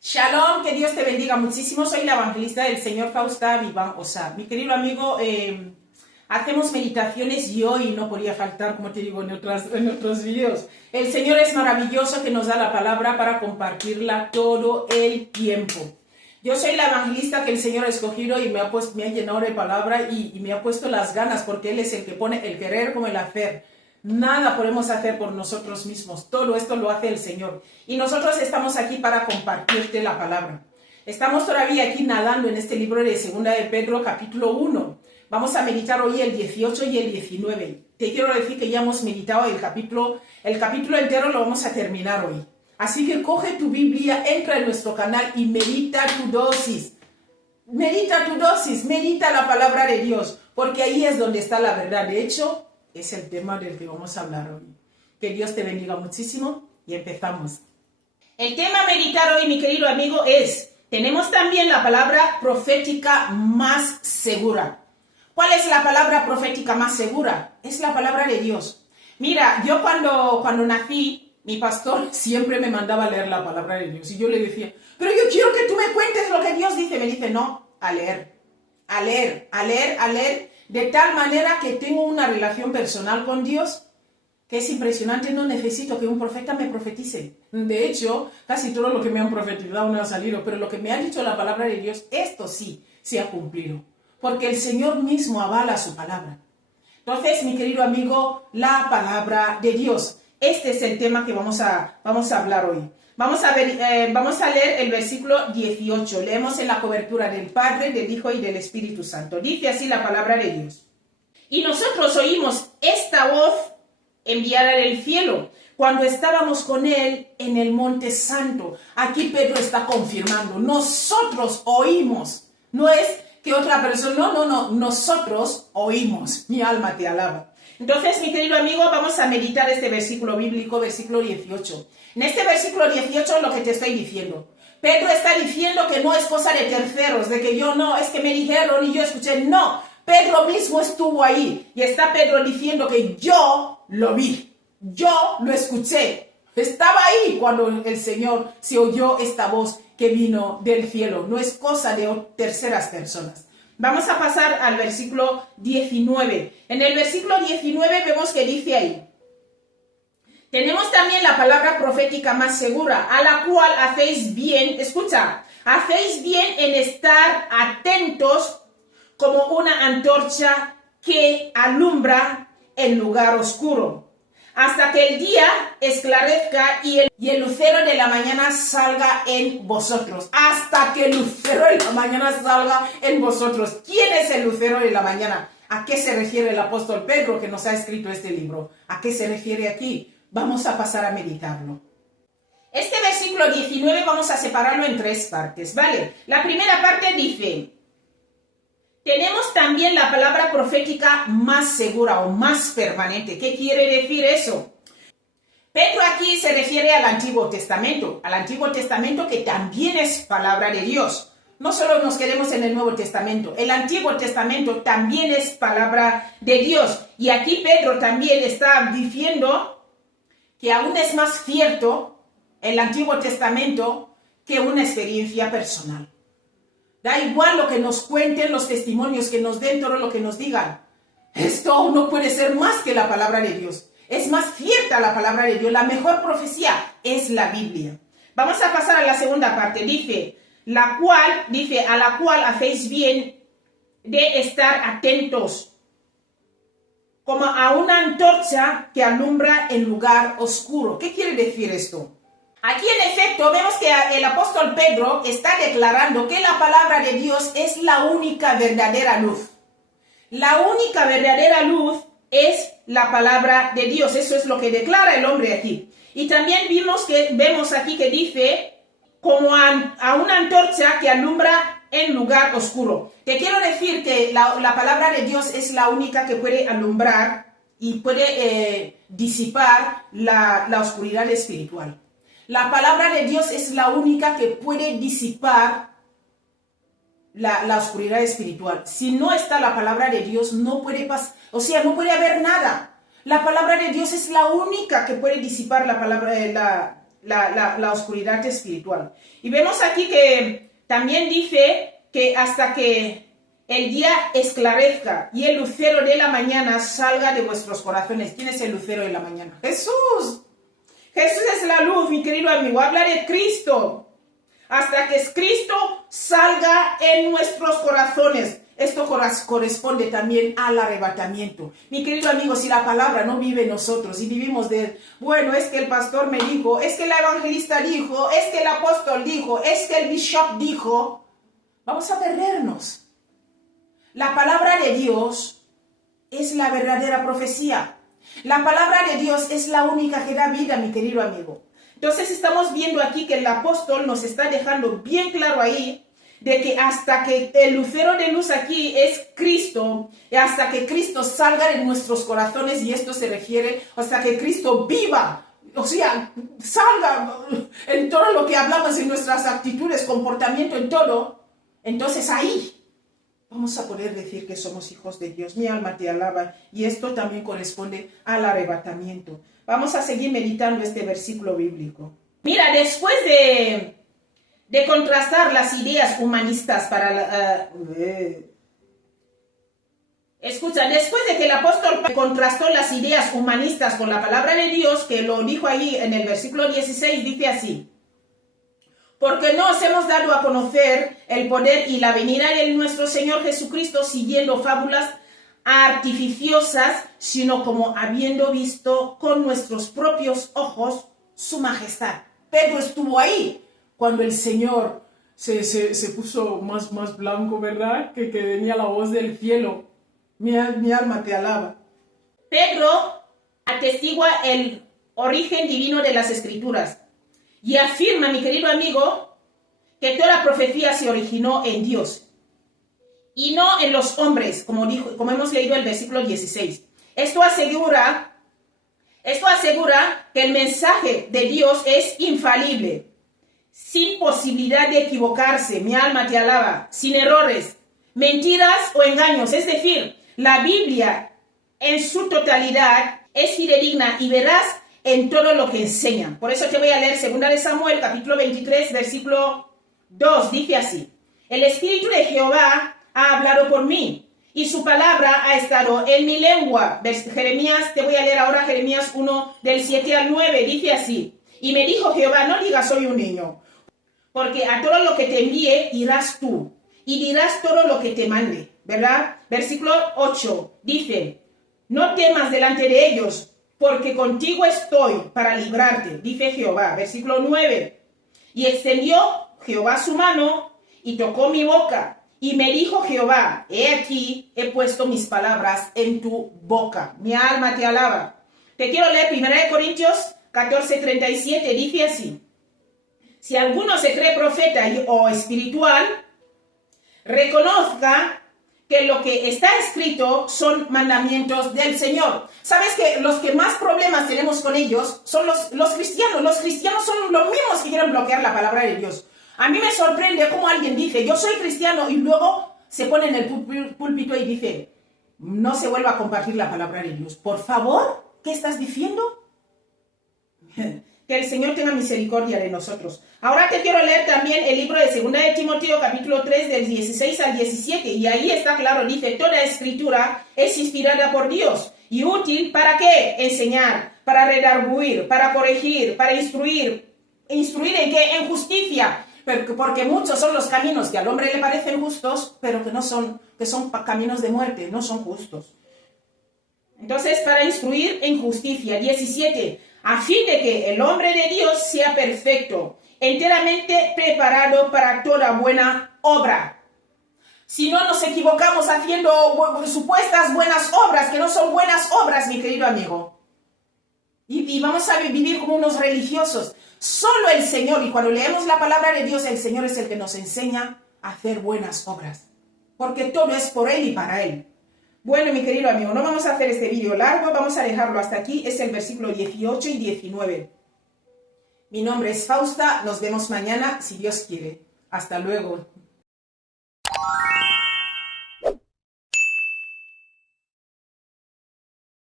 Shalom, que Dios te bendiga muchísimo. Soy la evangelista del Señor Fausta Viván Osa. Mi querido amigo, hacemos meditaciones y hoy no podía faltar, como te digo en otros vídeos. El Señor es maravilloso que nos da la palabra para compartirla todo el tiempo. Yo soy la evangelista que el Señor ha escogido y me ha llenado de palabra y me ha puesto las ganas, porque Él es el que pone el querer como el hacer. Nada podemos hacer por nosotros mismos, todo esto lo hace el Señor. Y nosotros estamos aquí para compartirte la palabra. Estamos todavía aquí nadando en este libro de Segunda de Pedro, capítulo 1. Vamos a meditar hoy el 18 y el 19. Te quiero decir que ya hemos meditado el capítulo entero, lo vamos a terminar hoy. Así que coge tu Biblia, entra en nuestro canal y medita tu dosis. Medita tu dosis, medita la palabra de Dios, porque ahí es donde está la verdad. De hecho, es el tema del que vamos a hablar hoy. Que Dios te bendiga muchísimo y empezamos. El tema a meditar hoy, mi querido amigo, tenemos también la palabra profética más segura. ¿Cuál es la palabra profética más segura? Es la palabra de Dios. Mira, yo cuando nací, mi pastor siempre me mandaba a leer la palabra de Dios. Y yo le decía, pero yo quiero que tú me cuentes lo que Dios dice. Me dice, no, a leer. De tal manera que tengo una relación personal con Dios que es impresionante. No necesito que un profeta me profetice. De hecho, casi todo lo que me han profetizado no ha salido, pero lo que me ha dicho la palabra de Dios, esto sí se ha cumplido, porque el Señor mismo avala su palabra. Entonces, mi querido amigo, la palabra de Dios. Este es el tema que vamos a hablar hoy. Vamos a leer el versículo 18. Leemos en la cobertura del Padre, del Hijo y del Espíritu Santo. Dice así la palabra de Dios. Y nosotros oímos esta voz enviada del cielo cuando estábamos con Él en el Monte Santo. Aquí Pedro está confirmando. Nosotros oímos. No es que otra persona, no. Nosotros oímos. Mi alma te alaba. Entonces, mi querido amigo, vamos a meditar este versículo bíblico, versículo 18. En este versículo 18 lo que te estoy diciendo. Pedro está diciendo que no es cosa de terceros, de que yo no, es que me dijeron y yo escuché. No, Pedro mismo estuvo ahí. Y está Pedro diciendo que yo lo vi, yo lo escuché. Estaba ahí cuando el Señor se oyó esta voz que vino del cielo. No es cosa de terceras personas. Vamos a pasar al versículo 19. En el versículo 19 vemos que dice ahí. Tenemos también la palabra profética más segura, a la cual hacéis bien, escucha, hacéis bien en estar atentos como una antorcha que alumbra el lugar oscuro, hasta que el día esclarezca y el lucero de la mañana salga en vosotros. Hasta que el lucero de la mañana salga en vosotros. ¿Quién es el lucero de la mañana? ¿A qué se refiere el apóstol Pedro que nos ha escrito este libro? ¿A qué se refiere aquí? Vamos a pasar a meditarlo. Este versículo 19 vamos a separarlo en tres partes, ¿vale? La primera parte dice, tenemos también la palabra profética más segura o más permanente. ¿Qué quiere decir eso? Pedro aquí se refiere al Antiguo Testamento que también es palabra de Dios. No solo nos quedemos en el Nuevo Testamento, el Antiguo Testamento también es palabra de Dios. Y aquí Pedro también está diciendo que aún es más cierto el Antiguo Testamento que una experiencia personal. Da igual lo que nos cuenten, los testimonios que nos den, todo lo que nos digan. Esto no puede ser más que la palabra de Dios. Es más cierta la palabra de Dios. La mejor profecía es la Biblia. Vamos a pasar a la segunda parte. Dice, a la cual hacéis bien de estar atentos, como a una antorcha que alumbra en lugar oscuro. ¿Qué quiere decir esto? Aquí en efecto vemos que el apóstol Pedro está declarando que la palabra de Dios es la única verdadera luz. La única verdadera luz es la palabra de Dios. Eso es lo que declara el hombre aquí. Y también vemos aquí que dice como a una antorcha que alumbra en lugar oscuro. Te quiero decir que la palabra de Dios es la única que puede alumbrar y puede disipar la oscuridad espiritual. La palabra de Dios es la única que puede disipar la oscuridad espiritual. Si no está la palabra de Dios, no puede haber nada. La palabra de Dios es la única que puede disipar la oscuridad espiritual. Y vemos aquí que también dice que hasta que el día esclarezca y el lucero de la mañana salga de vuestros corazones. ¿Quién es el lucero de la mañana? Jesús. Jesús es la luz, mi querido amigo. Habla de Cristo. Hasta que Cristo salga en nuestros corazones. Esto corresponde también al arrebatamiento. Mi querido amigo, si la palabra no vive en nosotros y vivimos de, bueno, es que el pastor me dijo, es que la evangelista dijo, es que el apóstol dijo, es que el bishop dijo, vamos a perdernos. La palabra de Dios es la verdadera profecía. La palabra de Dios es la única que da vida, mi querido amigo. Entonces estamos viendo aquí que el apóstol nos está dejando bien claro ahí de que hasta que el lucero de luz aquí es Cristo, y hasta que Cristo salga de nuestros corazones, y esto se refiere hasta que Cristo viva, o sea, salga en todo lo que hablamos, en nuestras actitudes, comportamiento, en todo, entonces ahí vamos a poder decir que somos hijos de Dios. Mi alma te alaba, y esto también corresponde al arrebatamiento. Vamos a seguir meditando este versículo bíblico. Mira, después de contrastar las ideas humanistas para escucha, después de que el apóstol contrastó las ideas humanistas con la palabra de Dios, que lo dijo ahí en el versículo 16, dice así: porque no os hemos dado a conocer el poder y la venida de nuestro Señor Jesucristo siguiendo fábulas artificiosas, sino como habiendo visto con nuestros propios ojos su majestad. Pedro estuvo ahí cuando el Señor se puso más blanco, ¿verdad? Que venía la voz del cielo. Mi alma te alaba. Pedro atestigua el origen divino de las Escrituras y afirma, mi querido amigo, que toda la profecía se originó en Dios y no en los hombres, como hemos leído el versículo 16. Esto asegura que el mensaje de Dios es infalible, sin posibilidad de equivocarse, mi alma te alaba, sin errores, mentiras o engaños. Es decir, la Biblia en su totalidad es fidedigna y veraz en todo lo que enseña. Por eso te voy a leer 2 de Samuel, capítulo 23, versículo 2. Dice así: el Espíritu de Jehová ha hablado por mí, y su palabra ha estado en mi lengua. Jeremías, te voy a leer ahora Jeremías 1, del 7 al 9. Dice así: y me dijo Jehová, no digas soy un niño, porque a todo lo que te envíe irás tú, y dirás todo lo que te mande, ¿verdad? Versículo 8 dice: no temas delante de ellos, porque contigo estoy para librarte, dice Jehová. Versículo 9: y extendió Jehová su mano y tocó mi boca, y me dijo Jehová, he aquí, he puesto mis palabras en tu boca. Mi alma te alaba. Te quiero leer 1 Corintios 14:37, dice así: si alguno se cree profeta o espiritual, reconozca que lo que está escrito son mandamientos del Señor. ¿Sabes que los que más problemas tenemos con ellos son los cristianos? Los cristianos son los mismos que quieren bloquear la palabra de Dios. A mí me sorprende cómo alguien dice, yo soy cristiano, y luego se pone en el púlpito y dice, no se vuelva a compartir la palabra de Dios. Por favor, ¿qué estás diciendo? Que el Señor tenga misericordia de nosotros. Ahora te quiero leer también el libro de 2 de Timoteo, capítulo 3, del 16 al 17. Y ahí está claro, dice, toda escritura es inspirada por Dios y útil, ¿para qué? Enseñar, para redarguir, para corregir, para instruir. ¿Instruir en qué? En justicia. Porque muchos son los caminos que al hombre le parecen justos, pero que son caminos de muerte, no son justos. Entonces, para instruir en justicia. 17. A fin de que el hombre de Dios sea perfecto, enteramente preparado para toda buena obra. Si no nos equivocamos haciendo supuestas buenas obras, que no son buenas obras, mi querido amigo. Y vamos a vivir como unos religiosos. Solo el Señor, y cuando leemos la palabra de Dios, el Señor es el que nos enseña a hacer buenas obras. Porque todo es por Él y para Él. Bueno, mi querido amigo, no vamos a hacer este vídeo largo, vamos a dejarlo hasta aquí. Es el versículo 18 y 19. Mi nombre es Fausta, nos vemos mañana, si Dios quiere. Hasta luego.